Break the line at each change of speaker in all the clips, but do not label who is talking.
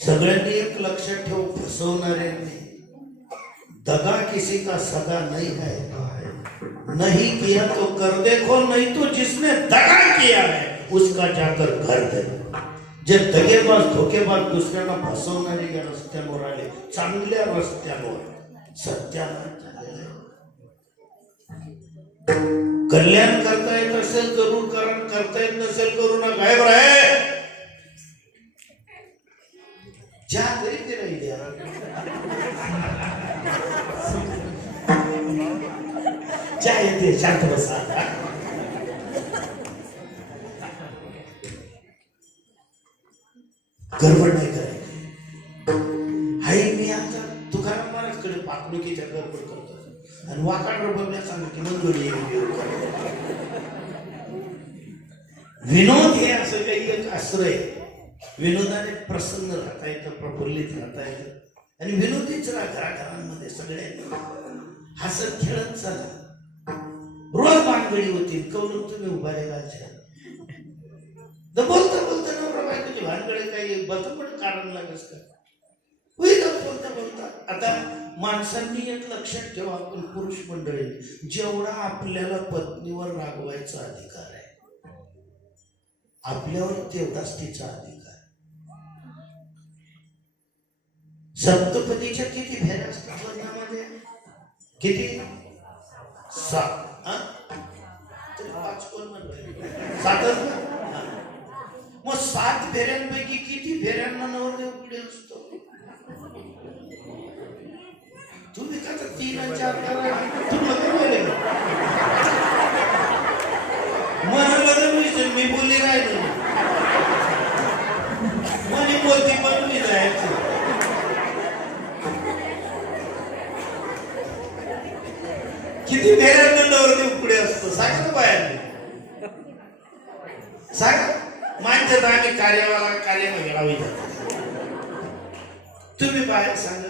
सगळ्यांनी एक लक्षात ठेव फसवणाऱ्यांनी दगा किसी का सगा नहीं है, नहीं किया तो कर देखो, नहीं तो जिसने दगा किया है, उसका जाकर घर दे। जे दगेबाज धोकेबाज दुसऱ्यांना फसवणारे या रस्त्यावर आले, चांगल्या रस्त्यावर झालेलं कल्याण करता येत असेल, ज़रूर कारण करता येत नसेल करू नका काय बरं आहे चहा तरी ते नाही द्या चहा येते शांत बसा गडबड नाही करायची हाय मी आता तुकाराम महाराजकडे पाकडुकीच्या गडबड करतो आणि वाकाड बघण्यास सांग की मंजुरी विनोद हे असं काही एक आश्रय विनोद प्रफुल्लित राहता येतं. आणि विनोदीच राहा घराघरांमध्ये सगळे. हसत खेळत चला रोज भानगडी होती कौलून तुम्ही उभारे तर बोलता बोलता नवरा बायकोची भानगडे काही बोलता पण कारण लागस का? का बोलता बोलता. आता माणसांनी एक लक्षात ठेवा आपण पुरुष मंडळी. जेवढा आपल्याला पत्नीवर रागवायचा अधिकार आहे आपल्यावर तेवढाच तिचा अधिकार सप्तपदीच्या किती फेऱ्या असतात लग्नामध्ये किती? सात. पाच कोण सातच ना मग सात फेऱ्यांपैकी किती फेऱ्यांना नवरदेव पुढे असतो? तुम्ही का तर तीन आणि चार करा तू मी मला मी बोलली राहिलो म्हणे बोलती पण मी जायचं. किती फेऱ्यांना नवरदेव पुढे असतो? सांगा ना बायांनी. सांग. माणसात आम्ही कार्यावाला कार्य लावी तुम्ही बाहेर सांगा.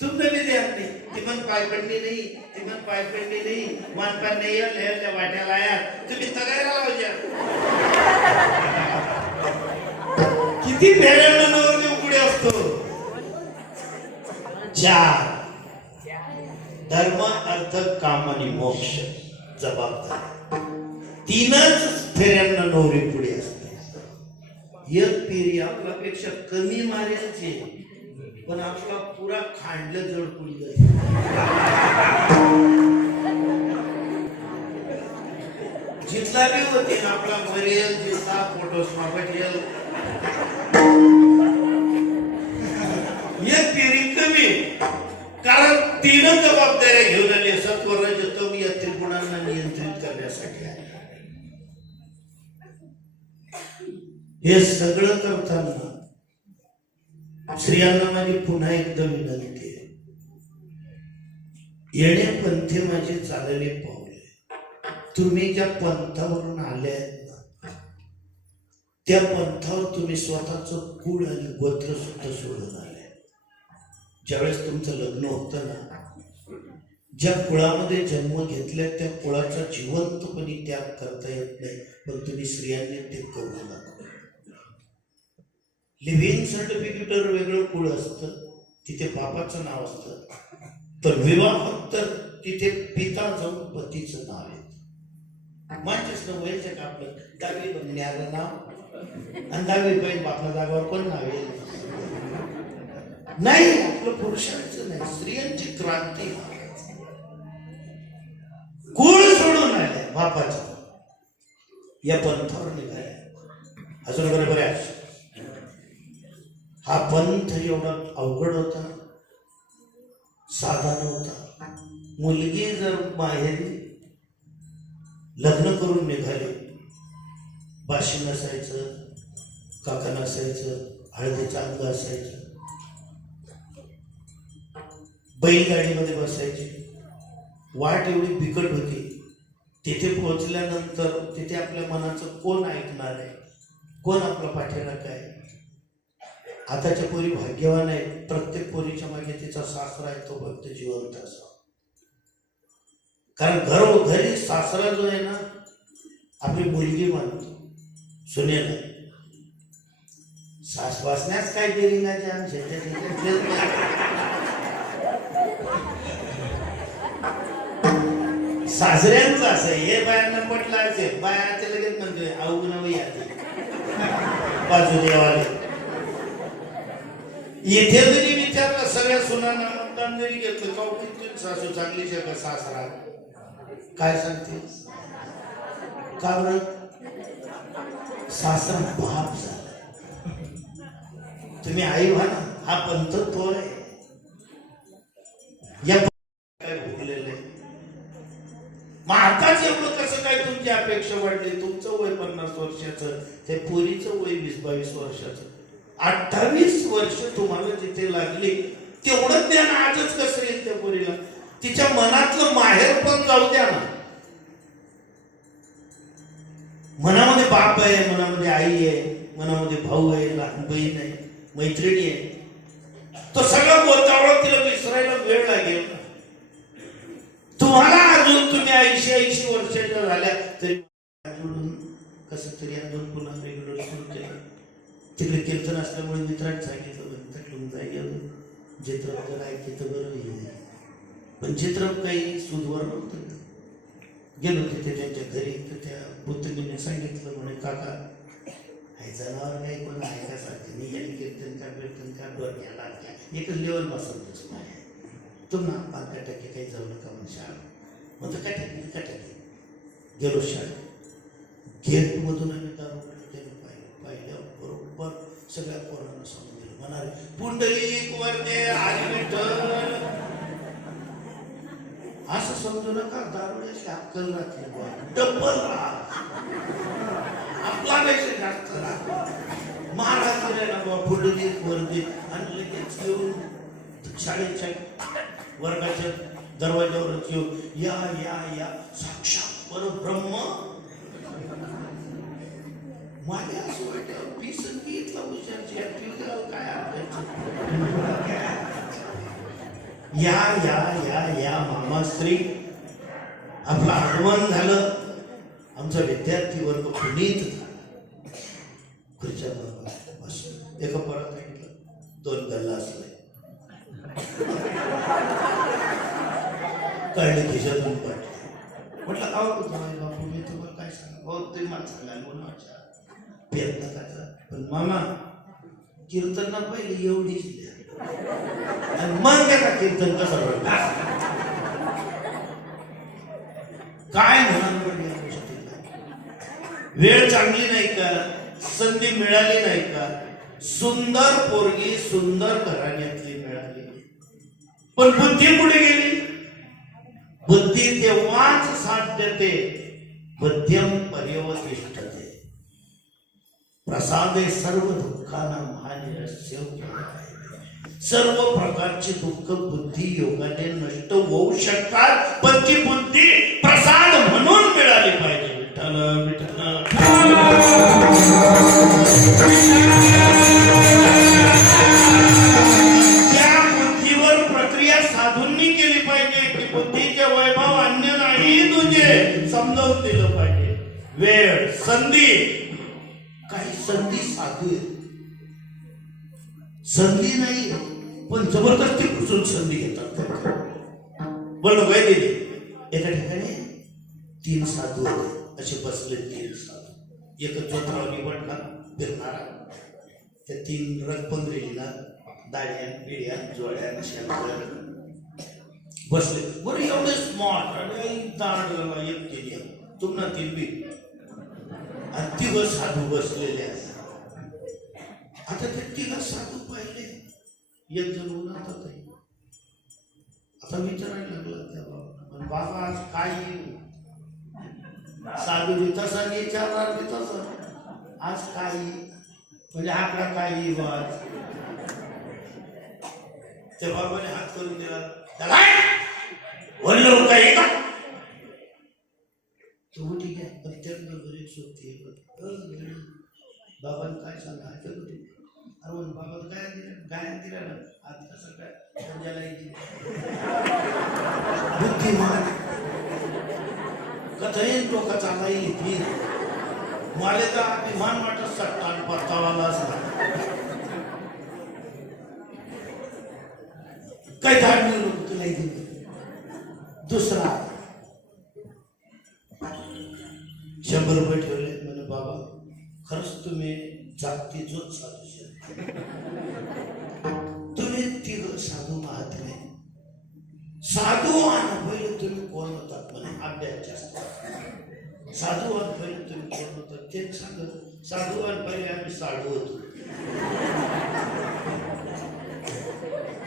तुमने भी ध्यान नहीं. तिमन पाय पडली नाही ती तिमन पाय पडली नाही. मान पर नाही आले आले वाट्याला आया तुम्ही तगायला लावल्या. किती फेऱ्यांना नवरदेव पुढे असतो? चार. धर्म अर्थ काम आणि मोक्ष जबाबदारी. तीनच फेऱ्यांना नवरी पुढे असते. एक फेरी आपल्यापेक्षा कमी मारेलचे पण आपला पुरा खांडलं जड पुढे जाईल जितला बी होते ना आपला मरेल जिथला फोटो मागेल एक फेरी कमी. कारण तीन जबाबदाऱ्या घेऊन आली सत्व रजतम या त्रिगुणांना नियंत्रित करण्यासाठी आहे हे सगळं करताना स्त्रियांना माझी पुन्हा एकदा विनंती आहे. येणे पंथे माझे चालले पावले. तुम्ही ज्या पंथावरून आले आहेत ना त्या पंथावर तुम्ही स्वतःच कुळ आणि गोत्र सुद्धा सोडून आले ज्यावेळेस तुमचं लग्न होतं ना ज्या कुळामध्ये जन्म घेतल्या त्या कुळाचा जिवंतपणे त्याग करता येत नाही. पण तुम्ही स्त्रियांनी ते करू नका. लिव्हिंग सर्टिफिकेटवर वेगळं कुळ असतं तिथे बापाचं नाव असतं. तर विवाह तर तिथे पिता जाऊन पतीचं नाव आहे ना व्हायचं का आपलं दहावी बघण्याचं नाव. आणि दहावी बहीण बापा जागावर कोण नाव येईल? नाही आपलं पुरुषांचं नाही. स्त्रियांची क्रांती कुळ सोडून आल्या बापाचं. या पंथावर निघाल्या अजून बरोबर आहे हा पंथ एवढा अवघड होता. साधा नव्हता. मुलगी जर माहेरी लग्न करून निघाले बाशी नसायचं काका नसायचं हळदीचं अंग असायचं बैलगाडीमध्ये बसायची. वाट एवढी बिकट होती. तिथे पोहोचल्यानंतर तिथे आपल्या मनाचं कोण ऐकणार आहे? कोण आपला पाठीला काय आताच्या पोरी भाग्यवान आहेत. प्रत्येक पोरीच्या मागे तिचा सासरा आहे तो भक्त जिवंत असा. कारण घर घरी सासरा जो आहे ना आपली मुलगी मानतो सुनेला. सास वाचण्यास काय डेरिंगाचे आमचे सासऱ्यांचं असं हे बायांना पटलं असेल बायाचे लगेच म्हणजे अवघ नवी बाजू देवाले. येथे जरी विचारलं सगळ्या सुनांना मतदान जरी घेतलं का सासू चांगली आहे का सासरा? काय सांगते? का बरं? सासरा बाप झाला. तुम्ही आई म्हणा ना हा पंथ तो आहे. या काय भोगलेलं एवढं कसं काय तुमची अपेक्षा वाढली? तुमचं वय पन्नास वर्षाचं ते पोरीचं वय वीस बावीस वर्षाचं. अठ्ठावीस वर्ष तुम्हाला जिथे लागली तेवढं ज्ञान आजच कसं येईल त्या पोरीला? तिच्या मनातलं माहेर पण जाऊ द्या ना. मनामध्ये बाप आहे मनामध्ये आई आहे मनामध्ये भाऊ आहे लहान बहीण आहे मैत्रिणी आहे. तो सगळा गोतावळा तिला विसरायला वेळ लागेल. ना तुम्हाला अजून तुम्ही ऐंशी ऐंशी वर्षाच्या झाल्या तरी कस कसं तरी अजून पुन्हा रेग्युलर सुरू केलं. तिकडे कीर्तन असल्यामुळे मित्रांनी सांगितलं म्हणतात जाईल अजून चित्र जर ऐकते तर बरं येईल पण चित्र काही सुधवर नव्हतं. गेलो तिथे त्यांच्या घरी तर त्या बुद्धीने सांगितलं म्हणे काका हाय जनावर काही कोण आहे का मी यांनी कीर्तनकार का कीर्तन का डोर एकच लेवल बसवतोच माझ्या तुम्हाला पाच टक्के काही जाऊ नका म्हणून शाळा. मग काय टाकली काय टाकली गेलो शाळेत. गेटमधून आम्ही दारू त्याने पाहिलं पाहिलं बरोबर सगळ्या पोरांना सांगून दिलं. म्हणाले पुंडलिक वरदे हरी विठ्ठल. असं समजू नका दारुड्याची अक्कल राहते बुवा. डबल राहा आपला पेक्षा जास्त राहा महाराज गेले ना बाबा पुंडलिक वरदे आणि लगेच येऊन शाळेच्या वर्गाच्या दरवाज्यावरच येऊन या या या साक्षात पर ब्रह्म माझ्या असं वाटतं मी संगीतला हुशारची आहे, तुला काय अभ्यास? या या या या स्त्री आपलं आगमन झालं. आमचा विद्यार्थी वर्ग पुनीत झाला. खुर्च्या बस एका परत ऐकलं दोन गल्ला असले. कळले खिशातून पाठले म्हटलं अहो जावई बापू मी तुम्हाला काय सांगा? हो तुम्ही मला सांगाल म्हणून अच्छा प्रयत्न पण मामा कीर्तन पहिले एवढीच द्या. आणि मग त्याचा कीर्तन कसं काय म्हणून या वेळ चांगली नाही का? संधी मिळाली नाही का? सुंदर पोरगी सुंदर घराण्यातली मिळाली. पण बुद्धी पुढे गेली? बुद्धी तेव्हाच साथ देते मध्यम पर्यवतिष्ठते. प्रसादे सर्व दुःखांना महानिरस्य सर्व प्रकारची दुःख बुद्धी योगाने नष्ट होऊ शकतात पण ती बुद्धी प्रसाद म्हणून मिळाली पाहिजे. त्या प्रक्रिया केली पाहिजे की वैभव अन्य नाही तुझे समजावून दिलं पाहिजे. वेळ संधी. काही संधी साधू संधी नाही पण जबरदस्ती पुसून संधी घेतात. बोल काय दिली. एका ठिकाणी तीन साधू होते असे बसले तीन साधू एक जोत्रावली बटका फिरणारा. त्या तीन रगपंगरीला दाड्या पिढ्या जोड्या शेंगड्या बसले. बरं एवढे स्मॉट आणि दाड एक केली तुम्हाला तीन बी. आणि तिघ साधू बसलेले आता ते तिघ साधू पाहिले. एक जण उन्हात आता विचारायला लागला त्या बाबा. पण बाबा आज काय येईल साधू बी सर विचारणार बी सर आज काही म्हणजे आपला काय येईल बा आज त्या बाबाने हात करून दिला त्याला वडलं काय का? तो ठीक आहे पण गरीब सोडते सोबती बाबाने काय सांगा हात होते अरे म्हणून बाबा काय दिलं गायन दिलं ना आज कसं काय? बुद्धिमान. कथेन डोकं चांगला येतील मला तर अभिमान वाटत सट्टा परतावाला असला काही धाड मिळून तुला दुसरा शंभर रुपये ठेवले म्हणे बाबा खरंच तुम्ही जागती जोत साधू शकता तुम्ही तिघ साधू महात्मे साधू आणि साधू आणि तुम्ही कोण होता. तेच सांगत साधू आणि आम्ही साधू होतो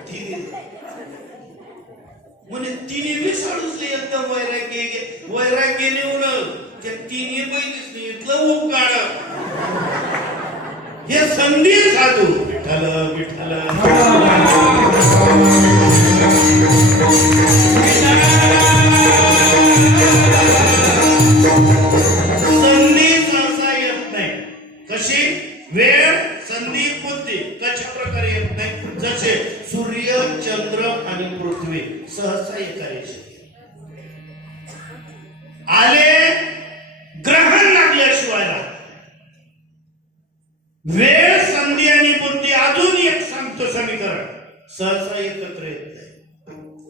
तिन्ही. म्हणे तिन्ही बी साडूच नाही एकदम वैराग्य वैराग्य नेऊन त्या तिन्ही बहिणीच इथलं उप काढ हे संधी साधू. विठ्ठल विठ्ठल. आणि सहसा एका रेषेत आले ग्रहण लागल्याशिवाय वेळ संधी आणि बुद्धी अजून एक सांगतो समीकरण. सहसा एकत्र येत नाही.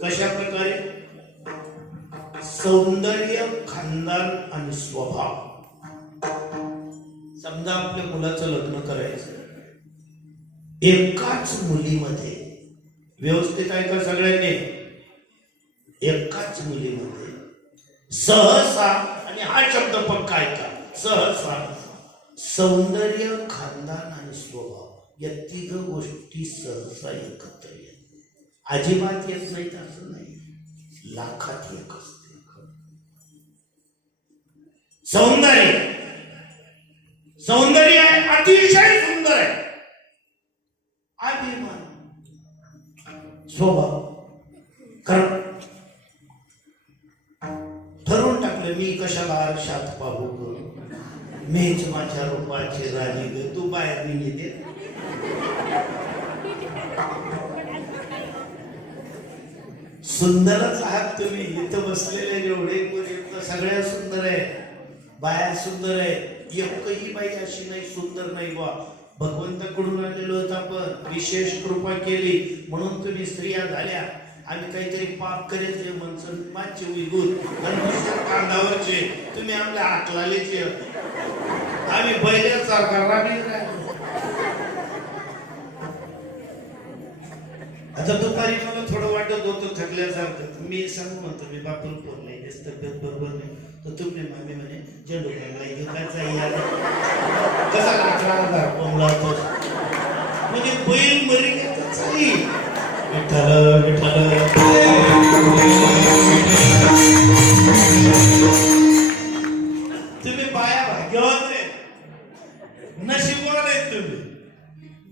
कशा प्रकारे? सौंदर्य खानदान आणि स्वभाव. समजा आपल्या मुलाचं लग्न करायचं. एकाच मुलीमध्ये व्यवस्थित आहे का सगळ्यांनी? एकाच मुलीमध्ये सहसा आणि हा शब्द पक्का का? सहसा सौंदर्य खानदान आणि स्वभाव या तिघ गोष्टी सहसा एकत्र येत अजिबात येत नाहीत असं नाही. लाखात एक असते. सौंदर्य. सौंदर्य आहे अतिशय सुंदर आहे. अभिमान. स्वभाव कारण ठरवून टाकलं मी कशाला आरशात पाहू ग मीच माझ्या रूपाची राणी ग तू बाहेर निघते सुंदरच आहात तुम्ही इथं बसलेले जेवढे पर्यंत सगळ्या सुंदर आहे बाया सुंदर आहे एकही बाई अशी नाही सुंदर नाही बा भगवंताकडून आलेलो होत आपण. विशेष कृपा केली. म्हणून तुम्ही स्त्रिया झाल्या. आम्ही काहीतरी पाप करीत म्हणून मागचे उईगून आणि कांदावरचे. तुम्ही आमच्या आकलालेचे आम्ही बैल्या राणी आता दुपारी मला थोडं वाटत होतं थकल्यासारखं. मी सांगू म्हणतो मी बापूर फोन नाही तब्येत बरोबर नाही. तर तुम्ही मामी म्हणे झेंडू कसा तो. म्हणजे बैल मरी चाली विठ्ठल विठ्ठल. तुम्ही बाया भाग्यवान रे. नशिबवान आहेत तुम्ही.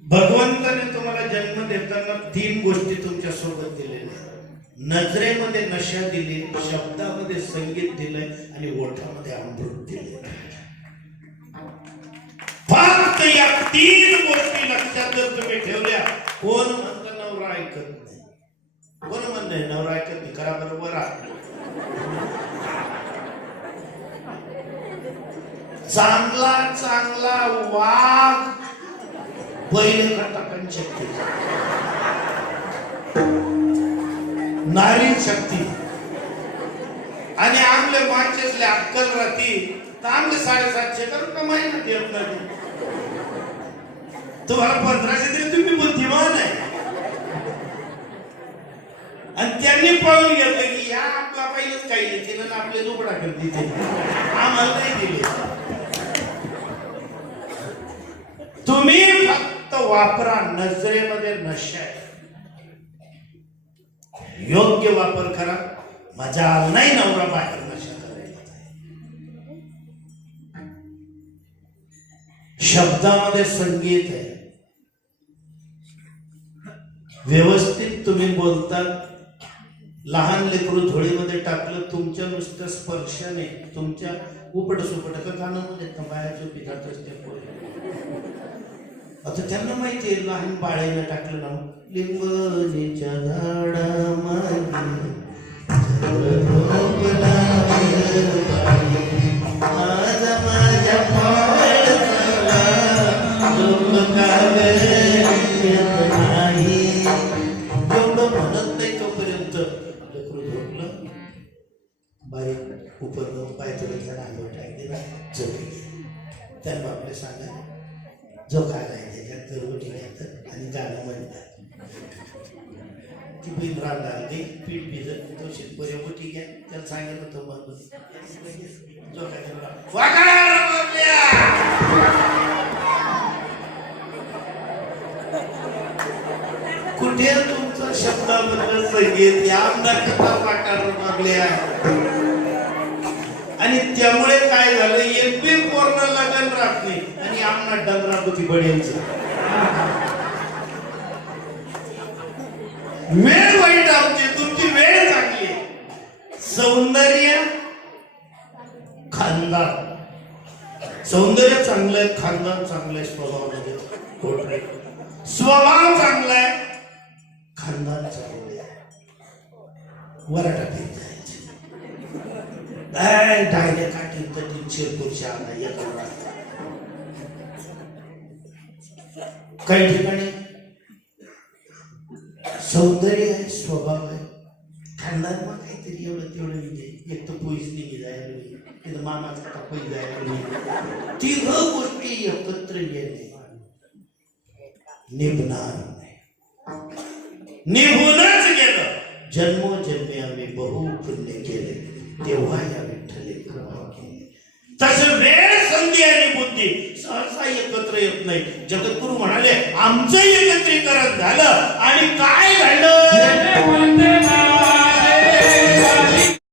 भगवंताने तुम्हाला जन्म देताना तीन गोष्टी तुमच्यासोबत दिलेल्या. नजरेमध्ये नशा दिली शब्दामध्ये संगीत दिलंय आणि ओठामध्ये अमृत दिले फक्त या तीन गोष्टी लक्षात जर तुम्ही ठेवल्या कोण म्हणतं नवरा ऐकत नाही? कोण म्हणतंय नवरा ऐकत नाही? करा बरोबर चांगला चांगला वाघ बैल कटाकन नारी शक्ती. आणि आमले माणसेसले अक्कल राहती तर आमले साडेसातशे करून कमाई महिन्यात येत नाही? तुम्हाला पंधराशे तरी तुम्ही बुद्धिमान आहे. आणि त्यांनी पळून घेतलं की या आपला पहिलेच काही देते ना आपले दुबडा करते तिथे आम्हाला नाही दिले. तुम्ही फक्त वापरा नजरेमध्ये नशा आहे. योग्य वापर करा. मजा नाही नवरा बाहेर नशा करायला शब्दामध्ये संगीत आहे. व्यवस्थित तुम्ही बोलतात लहान लेकरू झोळीमध्ये टाकलं तुमच्या नुसत्या स्पर्शाने तुमच्या उपट सुपट कानामध्ये गाणं मध्ये बायाच्या पिठात असते आता त्यांना माहिती आहे लहान बाळायला टाकलं ना. लिंबीच्या एवढं म्हणत नाही तोपर्यंत झोपलं बारीक त्यांना आपले सांगा जो काय चौकटी आणि गाणं म्हणतात. ती बैल रांगणार पीठ भिजत तो शेतकरी मोठी घ्या. त्याला सांगितलं होतं मग जोकाच्या कुठे तुमचं शब्दाबद्दल संगीत? या आमदार कथा वाटायला आहे. आणि त्यामुळे काय झालं? एम पी पूर्ण लगन राखणे आणि आमना डंगरापती बढेलचं. वेळ वाईट आमची तुमची वेळ चांगली सौंदर्य खानदान. सौंदर्य चांगलं आहे खानदान चांगलं आहे स्वभावामध्ये नाही. स्वभाव चांगला आहे खानदान चांगलं आहे. वराटा फिरत जायचे. डायले काठी तटी शिरपूरच्या आला एका काही ठिकाणी सौंदर्य आहे स्वभाव आहे. खानदान मग काहीतरी एवढं तेवढं म्हणजे एक तर पोईस निघी जायला नाही तिथं मामाचा कापई जायला नाही तिघ गोष्टी एकत्र येणे. निभणार नाही. निभूनच गेलं. जन्मोजन्मी आम्ही बहु पुण्य केले तेव्हा या विठ्ठले कृपा केली. तसं वेळ संधी आणि बुद्धी सहसा एकत्र येत नाही. जगद्गुरु म्हणाले आमचं एकत्रीकरण झालं आणि काय
झालं?